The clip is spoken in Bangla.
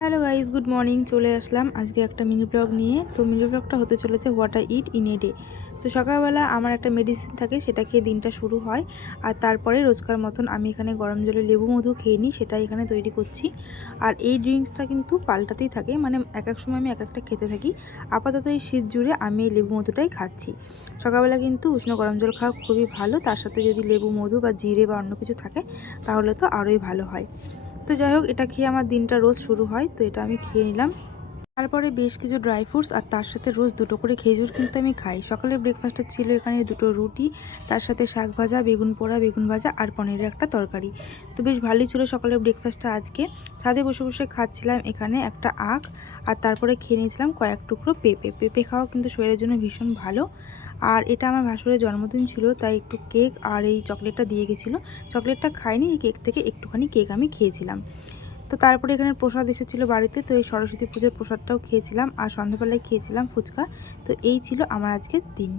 Hello guys, good morning. চলে আসলাম আজকে একটা মিনি ব্লগ নিয়ে। তো মিনি ব্লগটা হতে চলেছে what I it in a day. তো সকালবেলা আমার একটা মেডিসিন থাকে, সেটা খেয়ে দিনটা শুরু হয়। আর তারপরে রোজকার মতন আমি এখানে গরম জলে লেবু মধু খেয়ে নিই, সেটা এখানে তৈরি করছি। আর এই ড্রিঙ্কসটা কিন্তু পাল্টাতেই থাকে, মানে এক এক সময় আমি এক একটা খেতে থাকি। আপাতত এই শীত জুড়ে আমি এই লেবু মধুটাই খাচ্ছি। সকালবেলা কিন্তু উষ্ণ গরম জল খাওয়া খুবই ভালো, তার সাথে যদি লেবু মধু বা জিরে বা অন্য কিছু থাকে তাহলে তো আরোই ভালো হয়। তো যাই হোক, এটা খেয়ে আমার দিনটা রোজ শুরু হয়। তো এটা আমি খেয়ে নিলাম। তারপরে বেশ কিছু ড্রাই ফ্রুটস আর তার সাথে রোজ দুটো করে খেজুর কিন্তু আমি খাই। সকালের ব্রেকফাস্টে ছিল এখানে দুটো রুটি, তার সাথে শাক ভাজা, বেগুন পোড়া, বেগুন ভাজা আর পনিরের একটা তরকারি। তো বেশ ভালোই ছিল সকালের ব্রেকফাস্টটা আজকে। ছাদে বসে বসে খাচ্ছিলাম এখানে একটা আখ, আর তারপরে খেয়ে নিয়েছিলাম কয়েক টুকরো পেঁপে। পেঁপে খাওয়া কিন্তু শরীরের জন্য ভীষণ ভালো। আর এটা আমার ভাসুরের জন্মদিন ছিল, তাই একটু কেক আর এই চকলেটটা দিয়ে গেছিলো। চকলেটটা খাইনি, এই কেক থেকে একটুখানি কেক আমি খেয়েছিলাম। তো তারপরে এখানে প্রসাদ এসেছিলো বাড়িতে, তো এই সরস্বতী পুজোর প্রসাদটাও খেয়েছিলাম। আর সন্ধ্যাবেলায় খেয়েছিলাম ফুচকা। তো এই ছিল আমার আজকের দিন।